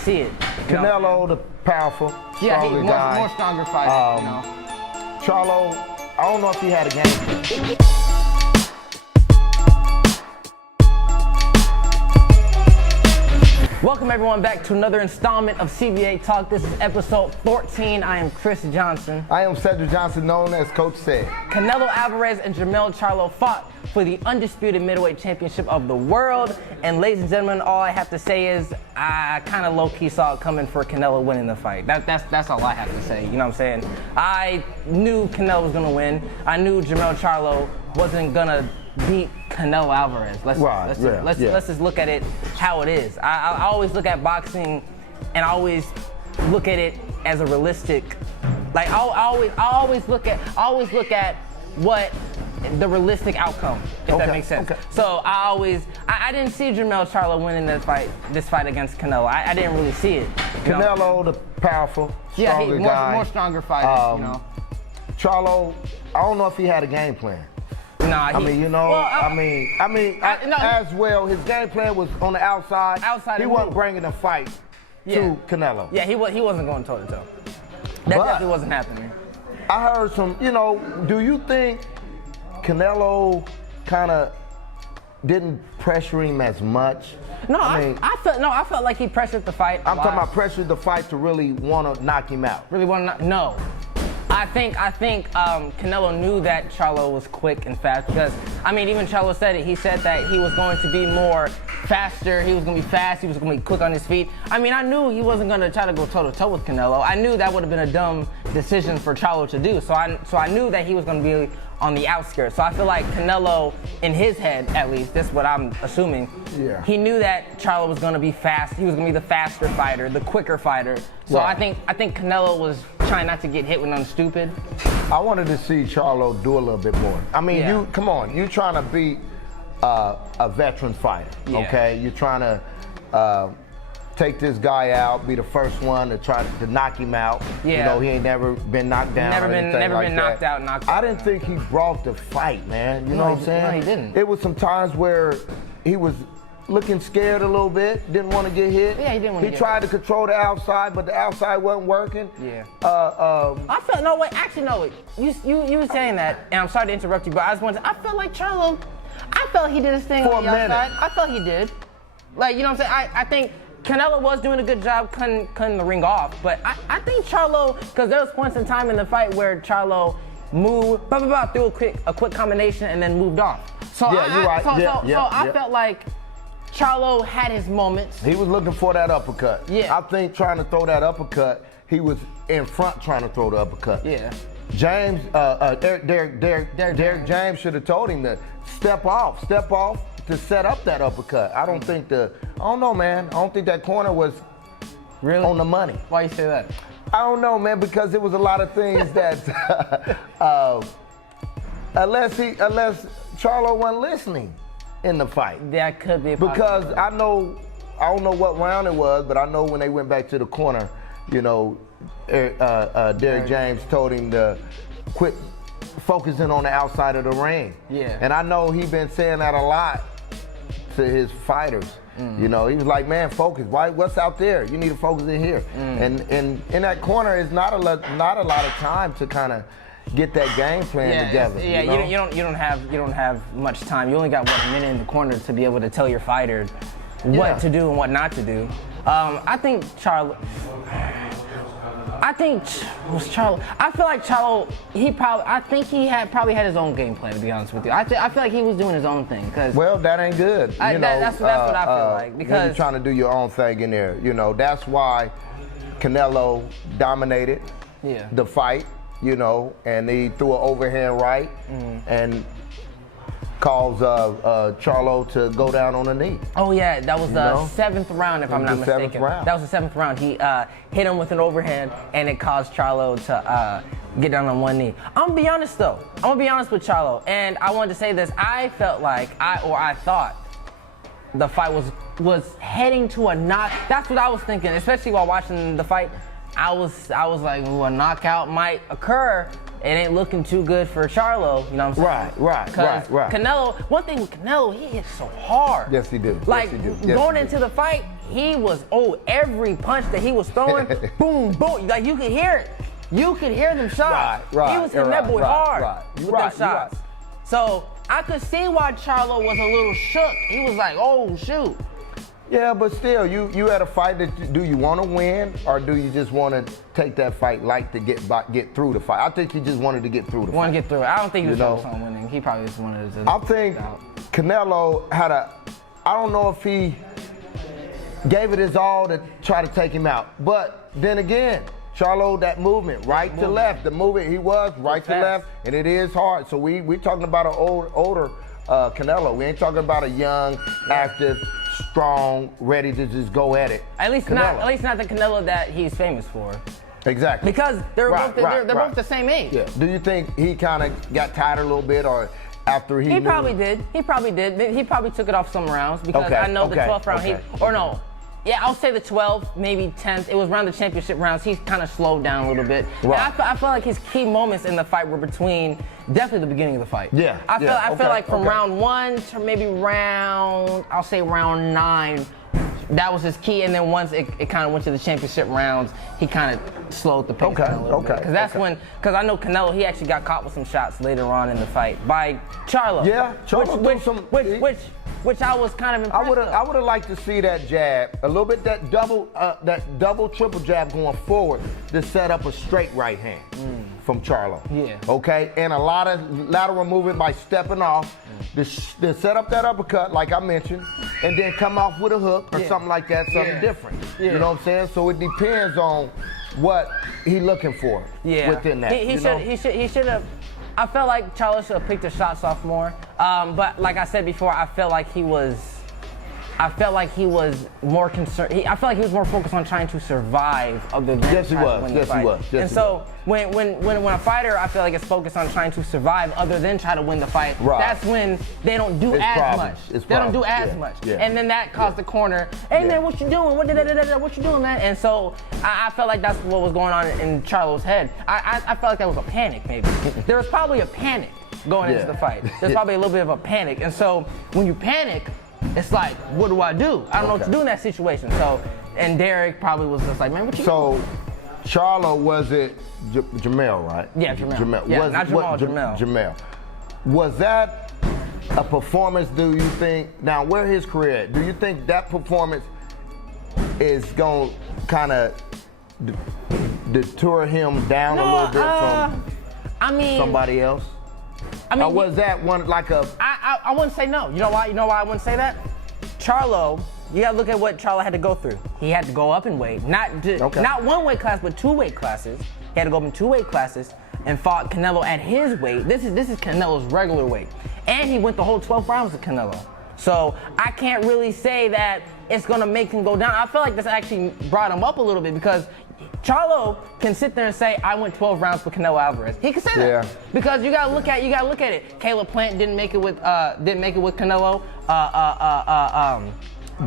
see it. Canelo, the powerful, stronger guy. More stronger fighter. You know. Charlo, I don't know if he had a game. Welcome everyone back to another installment of CBA Talk. This is episode 14. I am Chris Johnson. I am Cedric Johnson, known as Coach said. Canelo Alvarez and Jermell Charlo fought for the undisputed middleweight championship of the world. And ladies and gentlemen, all I have to say is I kind of low-key saw it coming for Canelo winning the fight. That's all I have to say. You know what I'm saying? I knew Canelo was gonna win. I knew Jermell Charlo wasn't gonna beat Canelo Alvarez. Let's just look at it how it is. I always look at boxing and I always look at it as a realistic, like I always look at what the realistic outcome, if that makes sense. Okay. So I didn't see Jermell Charlo winning this fight against Canelo. I didn't really see it. Canelo, the powerful, stronger guy. More stronger fighter, you know. Charlo, I don't know if he had a game plan. Nah, as well, his game plan was on the outside. He wasn't bringing a fight to Canelo. Yeah, he wasn't going toe to toe. That definitely wasn't happening. I heard some, do you think Canelo kind of didn't pressure him as much? No, I felt like he pressured the fight. I'm talking about pressured the fight to really want to knock him out. Really want to knock? No. I think Canelo knew that Charlo was quick and fast because, even Charlo said it. He said that he was going to be more faster. He was going to be fast. He was going to be quick on his feet. I knew he wasn't going to try to go toe-to-toe with Canelo. I knew that would have been a dumb decision for Charlo to do. So I knew that he was going to be on the outskirts. So I feel like Canelo, in his head at least, this is what I'm assuming, he knew that Charlo was going to be fast. He was going to be the faster fighter, the quicker fighter. So I think Canelo was trying not to get hit with nothing stupid. I wanted to see Charlo do a little bit more. You trying to beat a veteran fighter, okay? You're trying to take this guy out, be the first one to try to knock him out. Yeah. He ain't never been knocked down. Never been knocked out. I didn't think he brought the fight, man. You know what I'm saying? No, he didn't. It was some times where he was looking scared a little bit, didn't want to get hit. Yeah, he didn't want to get hit. He tried to control the outside, but the outside wasn't working. Yeah. I felt, no, wait, actually, no, wait. You were saying that, and I'm sorry to interrupt you, but I just wanted to, I felt like Charlo, I felt he did his thing on the outside. I felt he did. Like, you know what I'm saying? I think Canelo was doing a good job cutting the ring off, but I think Charlo, because there was points in time in the fight where Charlo moved, threw a quick combination and then moved off. So you're right. I felt like Charlo had his moments. He was looking for that uppercut. Yeah. I think trying to throw that uppercut, he was in front trying to throw the uppercut. Yeah. James, Derek James should have told him to step off to set up that uppercut. I don't know, man. I don't think that corner was really on the money. Why you say that? I don't know, man, because it was a lot of things that unless Charlo wasn't listening in the fight. That could be a because I don't know what round it was, but I know when they went back to the corner, Derek James told him to quit focusing on the outside of the ring. Yeah. And I know he's been saying that a lot to his fighters. He was like, man, focus. What's out there? You need to focus in here. And in that corner is not a lot of time to kind of get that game plan together. Yeah, you don't have much time. You only got a minute in the corner to be able to tell your fighter what to do and what not to do. I think Charlo. I feel like Charlo. He probably had his own game plan. To be honest with you, I feel like he was doing his own thing. Well, that ain't good. That's what I feel like, because when you're trying to do your own thing in there, that's why Canelo dominated the fight. And he threw an overhand right and caused Charlo to go down on a knee. Oh yeah, that was the seventh round, if I'm not mistaken. That was the seventh round. He hit him with an overhand, and it caused Charlo to get down on one knee. I'm gonna be honest though. I'm gonna be honest with Charlo, and I wanted to say this. I felt like I thought the fight was heading to a knock. That's what I was thinking, especially while watching the fight. I was like, ooh, a knockout might occur. It ain't looking too good for Charlo, you know what I'm saying? Right. Canelo, one thing with Canelo, he hits so hard. Yes, he did. Like, going into the fight, he was, every punch that he was throwing, boom, boom. Like, you could hear it. You could hear them shots. Right, he was hitting that boy hard with them shots. So I could see why Charlo was a little shook. He was like, oh, shoot. Yeah, but still, you had a fight that do you want to win, or do you just want to take that fight light to get through the fight? I think he just wanted to get through the fight. Want to get through it. I don't think he was focused on winning. He probably just wanted to. I think Canelo had I don't know if he gave it his all to try to take him out. But then again, Charlo, that movement, right to left, the movement he was right to left, and it is hard. So we talking about an older Canelo. We ain't talking about a young, active, strong, ready to just go at it. At least not the Canelo that he's famous for. Exactly. Because they're both the same age. Yeah. Do you think he kind of got tired a little bit, or after he probably did. He probably did. He probably took it off some rounds because I know the 12th round I'll say the 12th, maybe 10th. It was around the championship rounds. He's kind of slowed down a little bit. Right. And I feel like his key moments in the fight were between definitely the beginning of the fight. Yeah. I feel like from round 1 to maybe round 9, that was his key. And then once it kind of went to the championship rounds, he kind of slowed the pace down a little bit. Because that's when I know Canelo, he actually got caught with some shots later on in the fight by Charlo. Yeah, Charlo which I was kind of impressed. I would have liked to see that jab, a little bit that double triple jab going forward to set up a straight right hand from Charlo. Yeah. Okay, and a lot of lateral movement by stepping off to set up that uppercut, like I mentioned, and then come off with a hook or something like that, something different. Yeah. You know what I'm saying? So it depends on what he looking for within that. He should have. I felt like Charlo should have picked his shots off more. But like I said before, I felt like he was more concerned. I felt like he was more focused on trying to survive other than trying to win the fight. And so when a fighter, I feel like is focused on trying to survive other than try to win the fight, that's when they don't do as much. They don't do as much. Yeah. And then that caused the corner, hey man, what you doing? What you doing, man? And so I felt like that's what was going on in Charlo's head. I felt like that was a panic, maybe. There was probably a panic going into the fight. There's probably a little bit of a panic. And so when you panic, it's like, what do? I don't know what to do in that situation. So, and Derek probably was just like, man, what you doing? Charlo, was it Jermell, right? Yeah, Jermell. Yeah, not Jamal, Jermell. Jermell. Was that a performance, do you think, now where his career at, do you think that performance is going to kind of deter him down a little bit from somebody else? Or was that one like a... I wouldn't say no. You know why? I wouldn't say that? Charlo, you gotta look at what Charlo had to go through. He had to go up in weight. Not one weight class, but 2 weight classes. He had to go up in 2 weight classes and fought Canelo at his weight. This is Canelo's regular weight. And he went the whole 12 rounds with Canelo. So I can't really say that it's gonna make him go down. I feel like this actually brought him up a little bit because Charlo can sit there and say, I went 12 rounds with Canelo Alvarez. He can say that. Because you gotta look at it. Caleb Plant didn't make it with Canelo.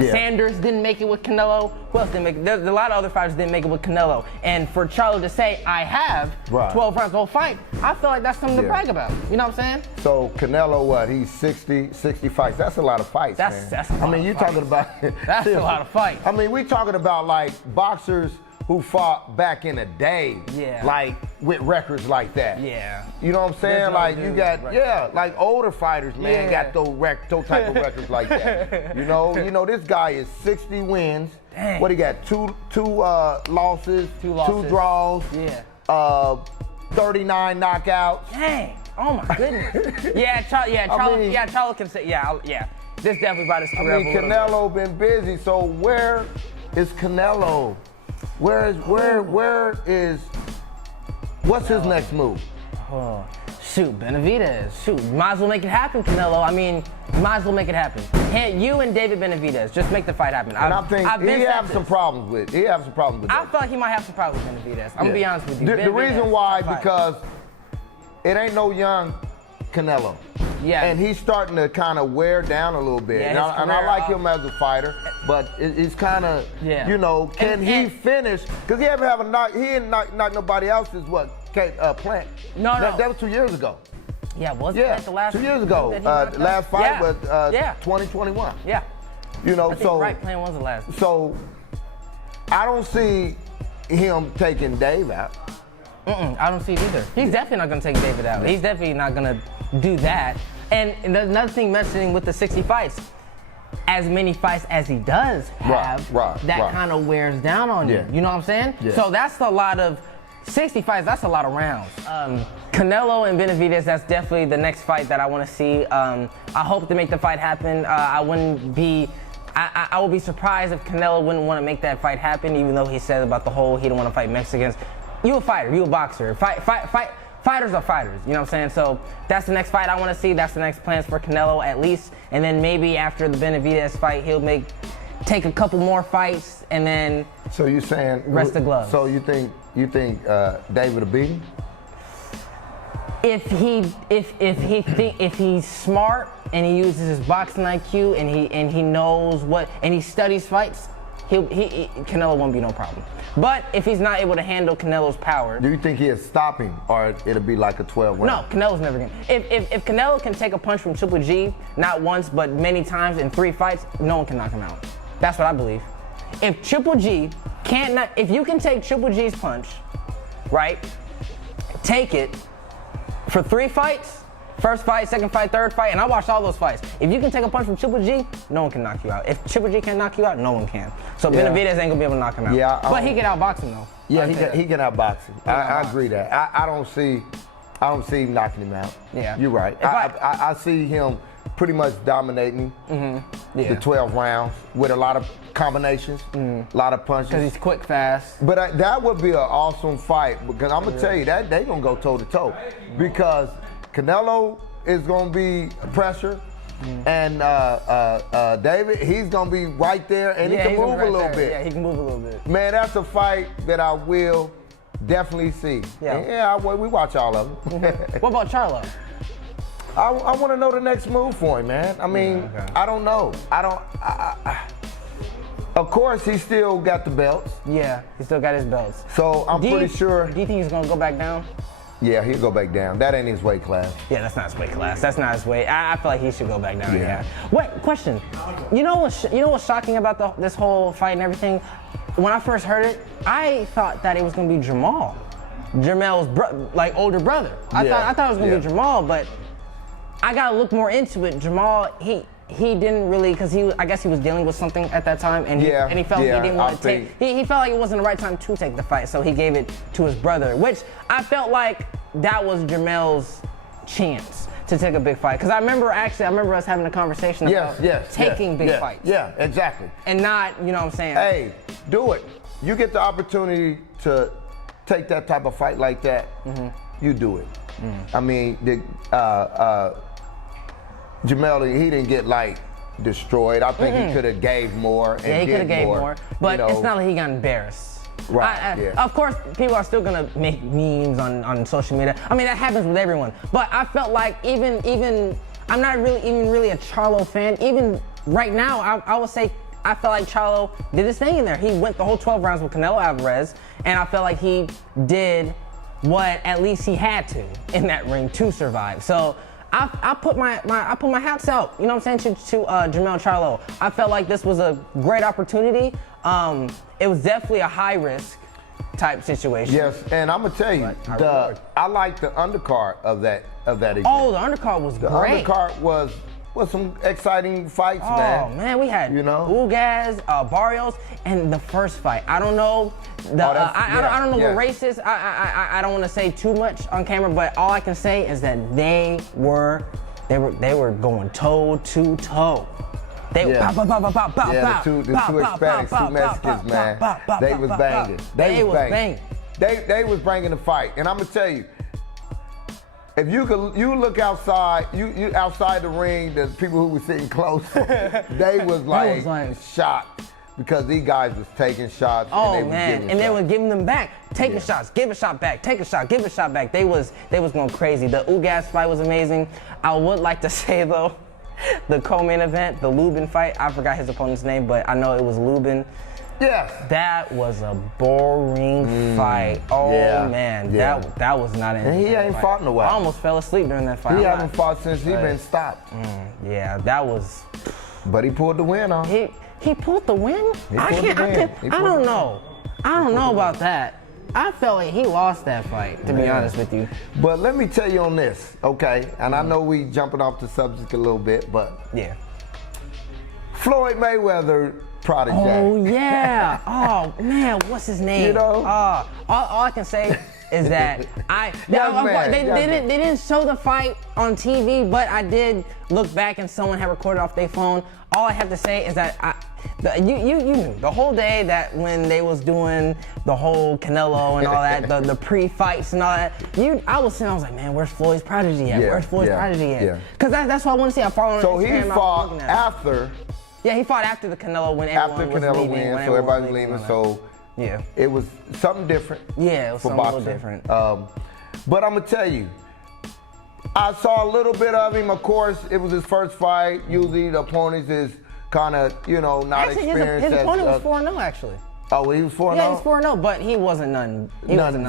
Sanders didn't make it with Canelo. Who else didn't make it? There's a lot of other fighters didn't make it with Canelo. And for Charlo to say, I have 12 rounds the whole fight, I feel like that's something to brag about. You know what I'm saying? So Canelo, what? He's 60 fights. That's a lot of fights, man. That's a lot of fights. Talking about... That's a lot of fights. I mean, we talking about like boxers who fought back in the day, like with records like that. Yeah. You know what I'm saying? Like you got, like older fighters, man, got those type of records like that. You know, this guy is 60 wins. Dang. What he got? Two losses, 2 draws. Yeah. 39 knockouts. Dang. Oh my goodness. Charlo can say, This definitely brought his career. Canelo been busy. So where is Canelo? What's his next move? Shoot, Benavidez. Shoot, might as well make it happen, Canelo. I mean, might as well make it happen. You and David Benavidez, just make the fight happen. And I think he has some problems with that. I feel like he might have some problems with Benavidez. I'm gonna be honest with you. The reason why, because it ain't no young Canelo. Yeah. And he's starting to kind of wear down a little bit. And I like him as a fighter, but it's kind of, can he finish? Because he didn't knock nobody else's Plant. No. That was 2 years ago. Yeah, was that the last 2 years ago. Last fight was 2021. Yeah. You know, I think Wright playing was the last. So I don't see him taking Dave out. I don't see it either. He's definitely not going to take David out. He's definitely not going to do that. And another thing mentioning with the 60 fights, as many fights as he does have, that kind of wears down on you. You know what I'm saying? Yeah. So that's a lot of 60 fights. That's a lot of rounds. Canelo and Benavidez, that's definitely the next fight that I want to see. I hope to make the fight happen. I would be surprised if Canelo wouldn't want to make that fight happen, even though he said about the whole he don't want to fight Mexicans. You a fighter, you a boxer. Fighters are fighters, you know what I'm saying? So that's the next fight I want to see. That's the next plans for Canelo at least. And then maybe after the Benavidez fight, he'll take a couple more fights and then So you're saying rest the gloves. So you think David will beat him? If he's smart and he uses his boxing IQ and he knows and he studies fights, Canelo won't be no problem. But if he's not able to handle Canelo's power, do you think he'll stop him, or it'll be like a 12 round? No, Canelo's never gonna. If Canelo can take a punch from Triple G, not once but many times in 3 fights, no one can knock him out. That's what I believe. If Triple G if you can take Triple G's punch, right? Take it for 3 fights. First fight, second fight, third fight, and I watched all those fights. If you can take a punch from Triple G, no one can knock you out. If Triple G can't knock you out, no one can. So Benavidez ain't gonna be able to knock him out. Yeah, but he can outbox him though. Yeah, he can outbox him. I agree that. I don't see him knocking him out. Yeah, you're right. I see him pretty much dominating the 12 rounds with a lot of combinations, a lot of punches. Because he's quick, fast. But that would be an awesome fight, because I'm gonna tell you that they gonna go toe to toe, because Canelo is gonna be pressure, and David, he's gonna be right there, and he can move a little bit. Yeah, he can move a little bit. Man, that's a fight that I will definitely see. Yeah, we watch all of them. What about Charlo? I want to know the next move for him, man. I mean, I don't know. Of course, he still got the belts. Yeah, he still got his belts. So I'm pretty sure. Do you think he's gonna go back down? Yeah, he'll go back down. That ain't his weight class. Yeah, that's not his weight class. That's not his weight. I feel like he should go back down. Yeah. Wait, question. You know what's shocking about this whole fight and everything? When I first heard it, I thought that it was gonna be Jermell's older brother. I thought it was gonna be Jermell, but I gotta look more into it. Jermell, he didn't really, because I guess he was dealing with something at that time, and he felt he didn't want to take. He felt like it wasn't the right time to take the fight, so he gave it to his brother, which I felt like that was Jermell's chance to take a big fight. Because I remember us having a conversation about taking big fights. Yeah, exactly. And not, you know what I'm saying? Hey, do it. You get the opportunity to take that type of fight like that, you do it. I mean, Jermell, he didn't get destroyed. I think he could have gave more. He could have gave more. But it's not like he got embarrassed. Right. Of course, people are still gonna make memes on social media. I mean, that happens with everyone. But I felt like even I'm not really a Charlo fan. Even right now, I would say I felt like Charlo did his thing in there. He went the whole 12 rounds with Canelo Alvarez, and I felt like he did what at least he had to in that ring to survive. So I put my hats out, you know what I'm saying, to Jermell Charlo. I felt like this was a great opportunity. It was definitely a high risk type situation. Yes, and I'm gonna tell you, I like the undercard of that event. Oh, the undercard was great. The undercard was some exciting fights, man. Oh man, we had Ugas, Barrios, and the first fight. I don't know I don't know the races. I don't want to say too much on camera, but all I can say is that they were going toe to toe. They were the two Hispanics, two Mexicans, man. They was banging. They was banging the fight, and I'm gonna tell you. If you look outside, you outside the ring, the people who were sitting close, they was shocked because these guys was taking shots. Oh man, and they were giving them back, taking shots, give a shot back, take a shot, give a shot back. They was going crazy. The Ugas fight was amazing. I would like to say though, the co-main event, the Lubin fight, I forgot his opponent's name, but I know it was Lubin. Yes. That was a boring fight. Oh man, that was not an. And he ain't fought in a while. I almost fell asleep during that fight. He hasn't fought since he been stopped. Yeah, that was. But he pulled the win off. He pulled the win? I don't know. I don't know about that. I felt like he lost that fight, to be honest with you. But let me tell you on this, okay? And I know we jumping off the subject a little bit, but yeah. Floyd Mayweather protege. Oh yeah. Oh man, what's his name? You know? All I can say is that they didn't show the fight on TV, but I did look back and someone had recorded off their phone. All I have to say is that you knew the whole day that when they was doing the whole Canelo and all that, the pre-fights and all that, I was like, man, where's Floyd's prodigy at? Where's Floyd's prodigy at? Because that's what I want to see. I follow him on Instagram. So he fought after. Yeah, he fought after the Canelo when everyone was leaving. So everybody was leaving. So yeah, it was something different. Yeah, it was for something boxing. A little different. But I'm gonna tell you, I saw a little bit of him. Of course, it was his first fight. Usually the opponents is kind of, not experienced. His opponent was 4-0 actually. Oh, well, he was 4-0? Yeah, he was 4-0, but he wasn't none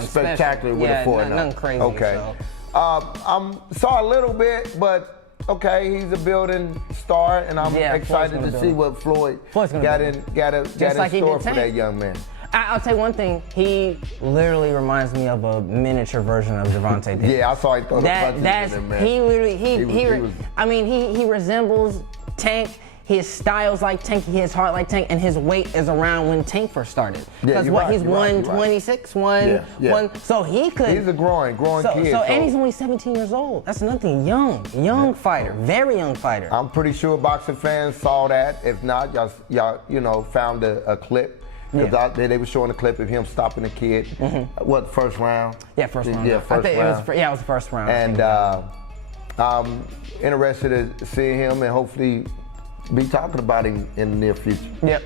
spectacular with a 4-0. Nothing crazy. Okay. So. Saw a little bit, but okay, he's a building star, and I'm excited to see what Floyd got in store for that young man. I'll tell you one thing, he literally reminds me of a miniature version of Gervonta Davis. Yeah, I saw him throw the punches in him, man. He resembles Tank. His style's like Tank, his heart like Tank, and his weight is around when Tank first started. Because he's 126, one. So he could. He's a growing kid. And he's only 17 years old. That's nothing. Young fighter, very young fighter. I'm pretty sure boxing fans saw that. If not, y'all found a clip. Because out there they were showing a clip of him stopping the kid. What, first round? Yeah, first round. Yeah, first round. It was the first round. And I'm interested to see him and hopefully be talking about him in the near future. Yep.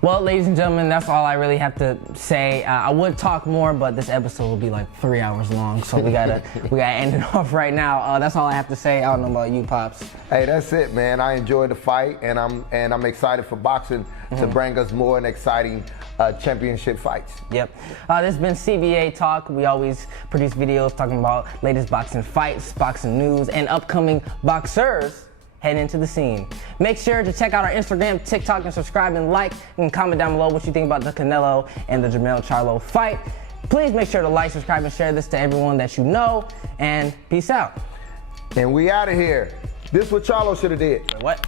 Well, ladies and gentlemen, that's all I really have to say. I would talk more, but this episode will be like 3 hours long, so we gotta end it off right now. That's all I have to say. I don't know about you, Pops. Hey, that's it, man. I enjoyed the fight, and I'm excited for boxing to bring us more and exciting championship fights. Yep. This has been CBA Talk. We always produce videos talking about latest boxing fights, boxing news, and upcoming boxers heading into the scene. Make sure to check out our Instagram, TikTok, and subscribe and like and comment down below what you think about the Canelo and the Jermell Charlo fight. Please make sure to like, subscribe, and share this to everyone that you know, and peace out. And we out of here. This is what Charlo should have did. What?